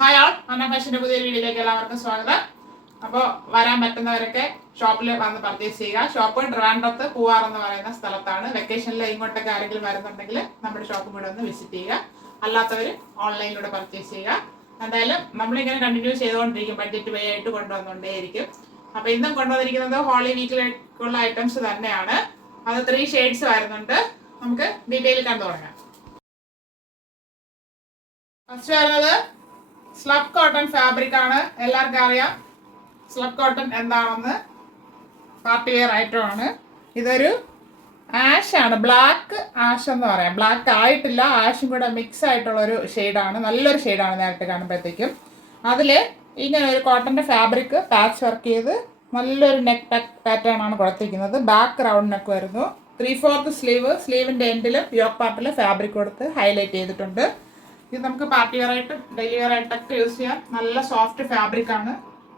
Hi ആൾ, അന്ന ഫാഷൻ്റെ പുതിയൊരു വീഡിയോയിലേക്ക് എല്ലാവർക്കും സ്വാഗതം. അപ്പോൾ വരാൻ പറ്റുന്നവരൊക്കെ ഷോപ്പിൽ വന്ന് പർച്ചേസ് ചെയ്യുക. ഷോപ്പ് ട്രിവാൻഡ്രത്ത് പൂവാർ എന്ന് പറയുന്ന സ്ഥലത്താണ്. വെക്കേഷനിൽ ഇങ്ങോട്ടൊക്കെ ആരെങ്കിലും വരുന്നുണ്ടെങ്കിൽ നമ്മുടെ ഷോപ്പും കൂടെ ഒന്ന് വിസിറ്റ് ചെയ്യുക. അല്ലാത്തവർ ഓൺലൈനിലൂടെ പർച്ചേസ് ചെയ്യുക. എന്തായാലും നമ്മളിങ്ങനെ കണ്ടിന്യൂ ചെയ്തുകൊണ്ടിരിക്കും, ബഡ്ജറ്റ് വേ ആയിട്ട് കൊണ്ടുവന്നുകൊണ്ടേയിരിക്കും. അപ്പോൾ ഇന്നും കൊണ്ടുവന്നിരിക്കുന്നത് ഹോളി വീക്കിലേക്കുള്ള ഐറ്റംസ് തന്നെയാണ്. അത് 3 ഷെയ്ഡ്സ് വരുന്നുണ്ട്. നമുക്ക് ഡീറ്റെയിൽ കണ്ടു തുടങ്ങാം. ഫസ്റ്റ് വരുന്നത് സ്ലബ് കോട്ടൺ ഫാബ്രിക് ആണ്. എല്ലാവർക്കും അറിയാം സ്ലബ് കോട്ടൺ എന്താണെന്ന്. പാർട്ടി വെയർ ഐറ്റം ആണ്. ഇതൊരു ആഷ് ആണ്, ബ്ലാക്ക് ആഷ് എന്ന് പറയാം. ബ്ലാക്ക് ആയിട്ടില്ല, ആഷും കൂടെ മിക്സ് ആയിട്ടുള്ള ഒരു ഷെയ്ഡാണ്. നല്ലൊരു ഷെയ്ഡാണ് നേരിട്ട് കാണുമ്പോഴത്തേക്കും. അതിൽ ഇങ്ങനെ ഒരു കോട്ടൻ്റെ ഫാബ്രിക് പാച്ച് വർക്ക് ചെയ്ത് നല്ലൊരു നെക്ക് പാറ്റേൺ ആണ് കൊടുത്തിരിക്കുന്നത്. ബാക്ക് റൗണ്ട് നെക്ക് വരുന്നു. 3/4 സ്ലീവ്, സ്ലീവിൻ്റെ എൻഡിലും യോക്ക് പാർട്ടിൽ ഫാബ്രിക് കൊടുത്ത് ഹൈലൈറ്റ് ചെയ്തിട്ടുണ്ട്. ഇത് നമുക്ക് പാർട്ടി വെയർ ആയിട്ട് ഡെയിലി വെയർ ആയിട്ടൊക്കെ യൂസ് ചെയ്യാം. നല്ല സോഫ്റ്റ് ഫാബ്രിക് ആണ്,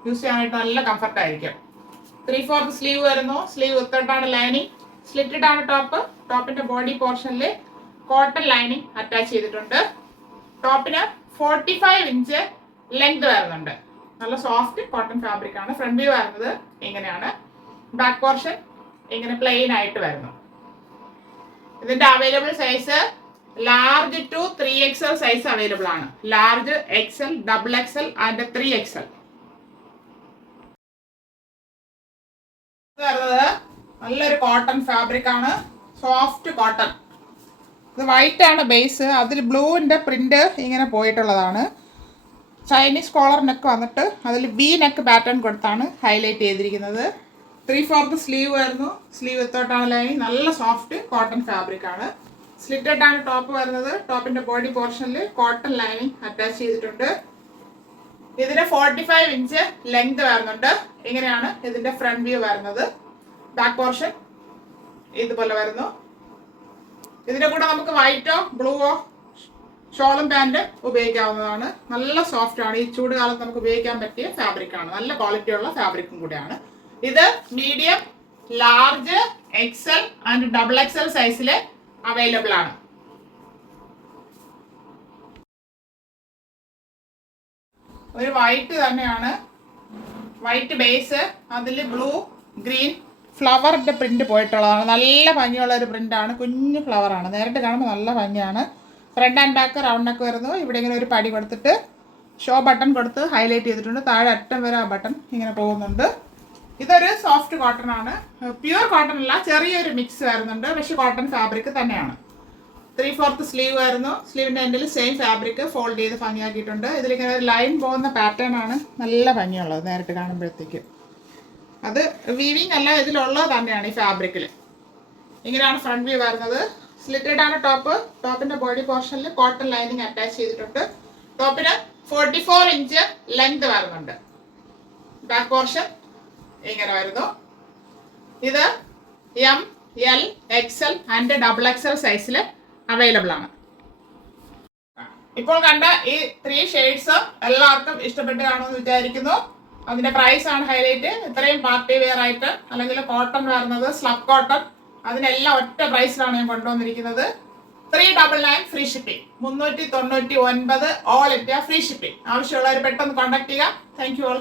യൂസ് ചെയ്യാനായിട്ട് നല്ല കംഫർട്ട് ആയിരിക്കും. 3/4 സ്ലീവ് വരുന്നു. സ്ലീവ് വിത്തൗട്ടാണ് ലൈനിങ്, സ്ലിറ്റഡ് ആണ് ടോപ്പ്. ടോപ്പിന്റെ ബോഡി പോർഷനിൽ കോട്ടൺ ലൈനിങ് അറ്റാച്ച് ചെയ്തിട്ടുണ്ട്. ടോപ്പിന് 45 ഇഞ്ച് ലെങ്ത് വരുന്നുണ്ട്. നല്ല സോഫ്റ്റ് കോട്ടൺ ഫാബ്രിക് ആണ്. ഫ്രണ്ട് വ്യൂ വരുന്നത് ഇങ്ങനെയാണ്. ബാക്ക് പോർഷൻ ഇങ്ങനെ പ്ലെയിൻ ആയിട്ട് വരുന്നു. ഇതിന്റെ available size large to 3XL size available ആണ്. Large, XL, XXL and 3XL. വരുന്നത് നല്ലൊരു കോട്ടൺ ഫാബ്രിക് ആണ്, സോഫ്റ്റ് കോട്ടൺ. ഇത് വൈറ്റ് ആണ് ബേസ്, അതിൽ ബ്ലൂവിൻ്റെ പ്രിന്റ് ഇങ്ങനെ പോയിട്ടുള്ളതാണ്. ചൈനീസ് കോളർ നെക്ക് വന്നിട്ട് അതിൽ വി നെക്ക് പാറ്റേൺ കൊടുത്താണ് ഹൈലൈറ്റ് ചെയ്തിരിക്കുന്നത്. 3/4 സ്ലീവ് വരുന്നു. സ്ലീവ് വിത്തോട്ടാണ് ലൈനിങ്. നല്ല സോഫ്റ്റ് കോട്ടൺ ഫാബ്രിക് ആണ്. സ്ലിറ്റഡ് ആണ് ടോപ്പ് വരുന്നത്. ടോപ്പിന്റെ ബോഡി പോർഷനിൽ കോട്ടൺ ലൈനിങ് അറ്റാച്ച് ചെയ്തിട്ടുണ്ട്. ഇതിന് 45 ഇഞ്ച് ലെങ്ത് വരുന്നുണ്ട്. ഇങ്ങനെയാണ് ഇതിന്റെ ഫ്രണ്ട് വ്യൂ വരുന്നത്. ബാക്ക് പോർഷൻ ഇതുപോലെ വരുന്നു. ഇതിന്റെ കൂടെ നമുക്ക് വൈറ്റോ ബ്ലൂവോ ഷോളും പാൻറ് ഉപയോഗിക്കാവുന്നതാണ്. നല്ല സോഫ്റ്റ് ആണ്. ഈ ചൂട് കാലത്ത് നമുക്ക് ഉപയോഗിക്കാൻ പറ്റിയ ഫാബ്രിക് ആണ്. നല്ല ക്വാളിറ്റി ഉള്ള ഫാബ്രിക്കും കൂടെയാണ്. ഇത് medium, large, XL and XXL സൈസിൽ അവൈലബിൾ ആണ്. ഒരു വൈറ്റ് തന്നെയാണ്, വൈറ്റ് ബേസ്, അതിൽ ബ്ലൂ ഗ്രീൻ ഫ്ലവറിന്റെ പ്രിന്റ് പോയിട്ടുള്ളതാണ്. നല്ല ഭംഗിയുള്ള ഒരു പ്രിന്റ് ആണ്. കുഞ്ഞു ഫ്ലവർ ആണ്, നേരിട്ട് കാണുമ്പോൾ നല്ല ഭംഗിയാണ്. Front and back round neck വരുന്നു. ഇവിടെ ഇങ്ങനെ ഒരു പടി കൊടുത്തിട്ട് ഷോ ബട്ടൺ കൊടുത്ത് ഹൈലൈറ്റ് ചെയ്തിട്ടുണ്ട്. താഴെ അറ്റം വരെ ആ ബട്ടൺ ഇങ്ങനെ പോകുന്നുണ്ട്. ഇതൊരു സോഫ്റ്റ് കോട്ടൺ ആണ്. പ്യുവർ കോട്ടൺ അല്ല, ചെറിയൊരു മിക്സ് വരുന്നുണ്ട്. പക്ഷെ കോട്ടൺ ഫാബ്രിക് തന്നെയാണ്. 3/4 സ്ലീവ് വരുന്നു. സ്ലീവിൻ്റെ എൻഡിൽ സെയിം ഫാബ്രിക് ഫോൾഡ് ചെയ്ത് ഭംഗിയാക്കിയിട്ടുണ്ട്. ഇതിലിങ്ങനെ ഒരു ലൈൻ പോകുന്ന പാറ്റേൺ ആണ്, നല്ല ഭംഗിയുള്ളത് നേരിട്ട് കാണുമ്പോഴത്തേക്ക്. അത് വീവിങ് അല്ല, ഇതിലുള്ളത് തന്നെയാണ് ഈ ഫാബ്രിക്കിൽ. ഇങ്ങനെയാണ് ഫ്രണ്ട് വ്യൂ വരുന്നത്. സ്ലിറ്റഡ് ആണ് ടോപ്പ്. ടോപ്പിന്റെ ബോഡി പോർഷനിൽ കോട്ടൺ ലൈനിങ് അറ്റാച്ച് ചെയ്തിട്ടുണ്ട്. ടോപ്പിന് 44 ഇഞ്ച് ലെങ്ത് വരുന്നുണ്ട്. ബാക്ക് പോർഷൻ ഇങ്ങനെ വരുന്നു. ഇത് M, L, XL and XXL സൈസിൽ അവൈലബിൾ ആണ്. ഇപ്പോൾ കണ്ട ഈ 3 ഷെയ്ഡ്സ് എല്ലാവർക്കും ഇഷ്ടപ്പെട്ട് കാണുമെന്ന് വിചാരിക്കുന്നു. അതിന്റെ പ്രൈസ് ആണ് ഹൈലൈറ്റ്. ഇത്രയും പാർട്ടി വെയർ ആയിട്ട് അല്ലെങ്കിൽ കോട്ടൺ വരുന്നത് സ്ലബ് കോട്ടൺ, അതിനെല്ലാം ഒറ്റ പ്രൈസിലാണ് ഞാൻ കൊണ്ടുവന്നിരിക്കുന്നത്. 399 free shipping. 399 all India free shipping. ആവശ്യമുള്ളവർ പെട്ടെന്ന് കോൺടാക്ട് ചെയ്യുക. Thank you all.